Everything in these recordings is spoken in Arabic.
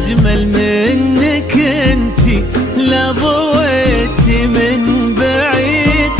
أجمل منك انتي، لا ضويتي من بعيد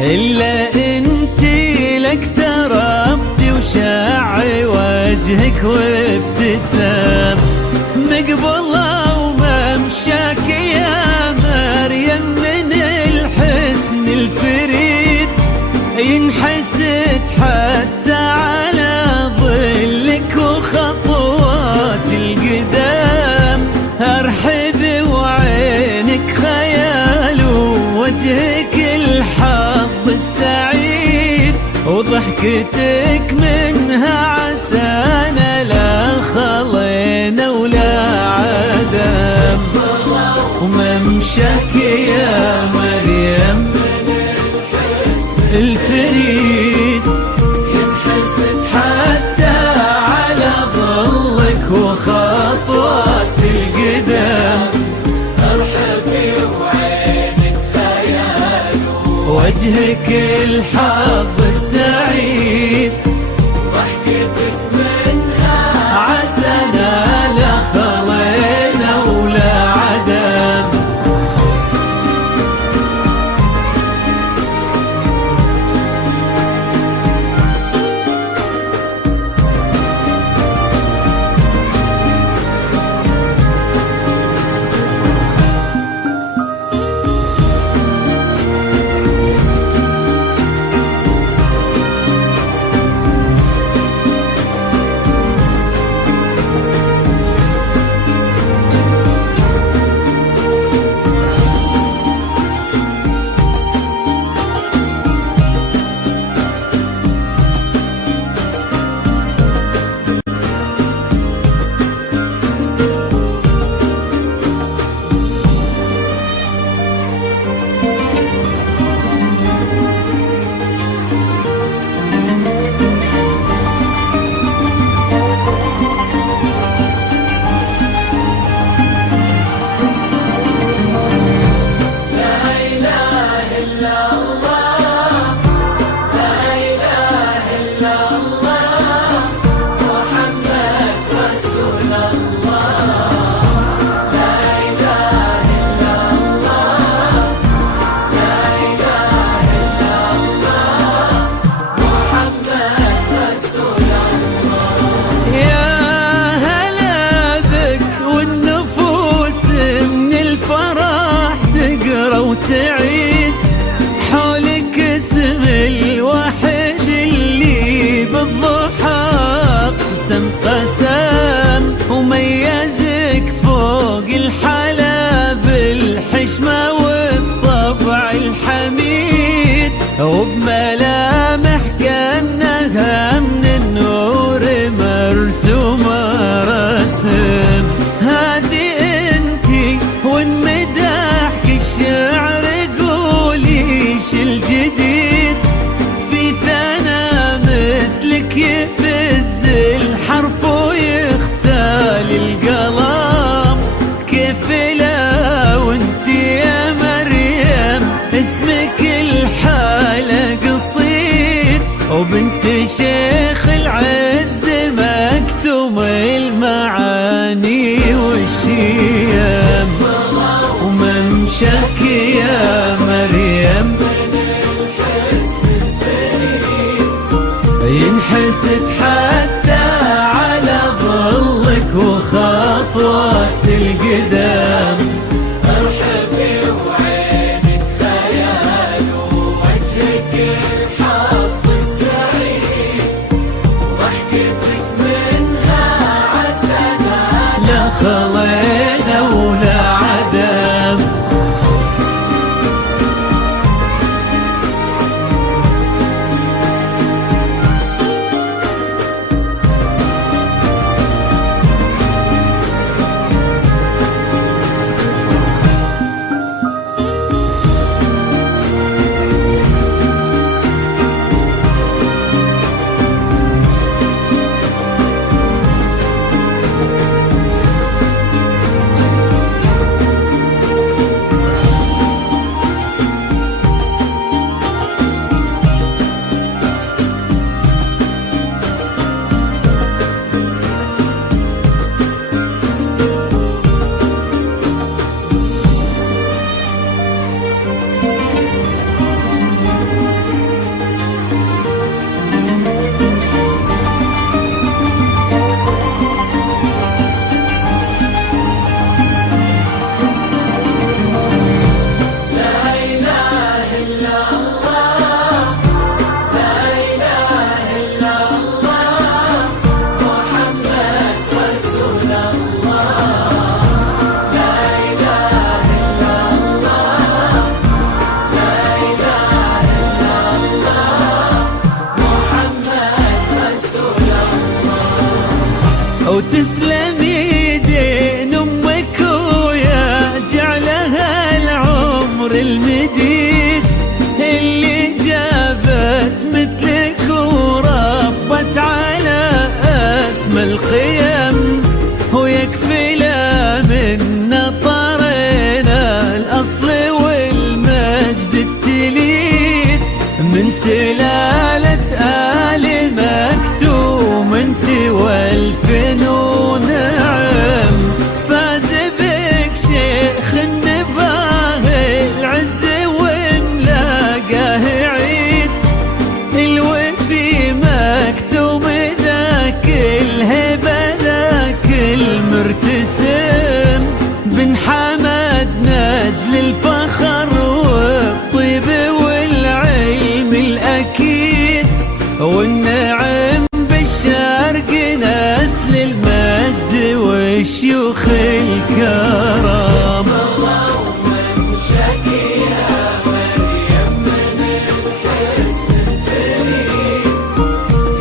إلا انتي، لك تربتي وشاعي وجهك وابتسام. مقبلة وممشاك يا مريم من الحسن الفريد، ينحسد حتى على ظلك وخطوات القدام. ارحبي وعينك خيال ووجهك الحظ السعيد، وضحكتك منها عسانا لا خلينا ولا عدم. وممشاك يا مريم الفريد، ينحسد حتى على ظلك وخطوات القدام. ارحبي وعينك خيال وجهك الحظ السعيد، ضحكتك منها عسانا لا خلينا ولا عدم. وتعيد حولك اسم الواحد اللي بالضحى قسم وميزك فوق الحلا بالحشمة والطبع الحميد، وبملامح كأنها من النور مرسومة رسم. هذه انتي وانمدحك الشعر قوليش الجديد، في ثنا مثلك يفز الحرف ويختال القلم. كيف لا وانتي يا مريم اسمك الحالة قصيد، وبنت شيخ العز مكتوم المعاني والشيم. وممشاك يا مريم ينحسد حتى على ظلك وخطوات القدام. ارحبي وعينك خيال ووجهك الحظ السعيد، ضحكتك منها عسانا لا خلينا ولا عدم. تسلم يدين أمك ويا جعلها العمر المديد، اللي جابت مثلك وربت على أسمى القيم، ويكفي لا من نطرنا الأصل والمجد التليد، من سلالة آل مكتوم انت والفنون نعم، فاز بك شيخ النباه العز وملاقاه عيد، الوفي مكتوم ذاك الهبة ذاك المرتسم، بن حمد نجل الفخر والطيب والعلم الأكيد، والنعم بالشرق نسل المجد والشيوخ الكرام. ومن شكي يا مريم من الحسن الفريد،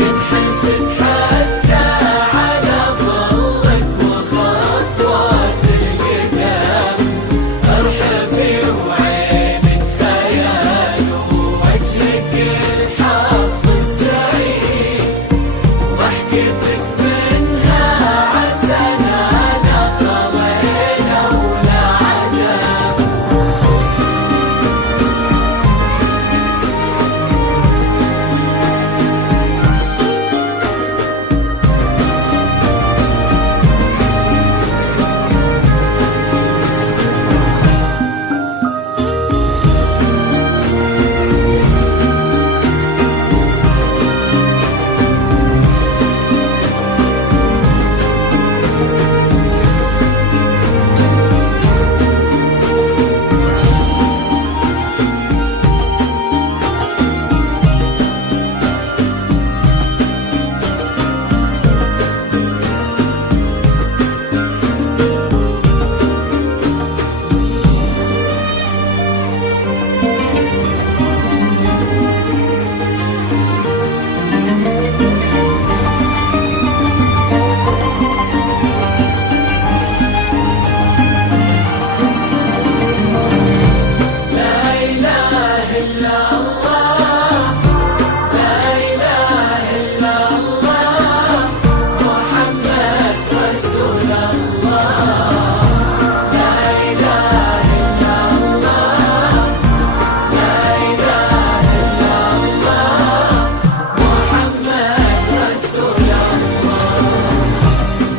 ينحسد حتى على ظلك وخطوات القدام، ارحبي وعينك خيال ووجهك الحظ السعيد، ضحكتك منها عسلانة خلينا ولا عذاب.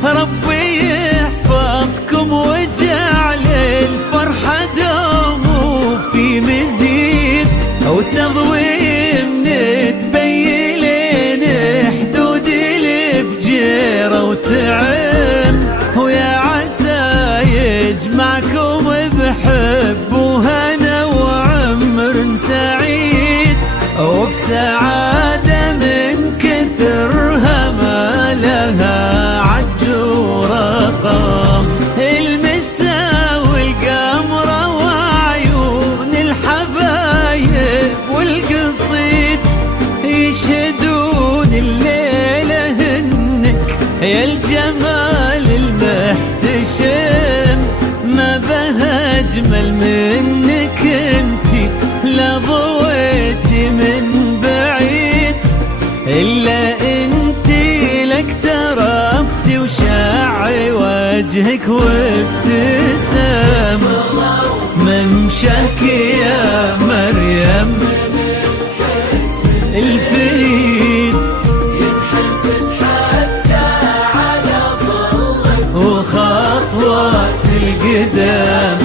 ربي يحفظكم وجعل الفرحة دوم في مزيد، وتضويم نتبين حدود الفجيرة وتعم، ويا عسى يجمعكم بحب وهنا وعمر سعيد، وبسعادة من كثرها ما لها عد ورقم، المسا والقمرة وعيون الحبايب والقصيد، يشهدون الليلة هنك يا الجمال المحتشم، ما بها أجمل منك انتي لا ضويتي من بعيد، إلا انتي لك تربتي وشاعي وجهك وابتسام، ممشاك يا مريم الفريد، ينحسد حتى على ظلك وخطوات القدام،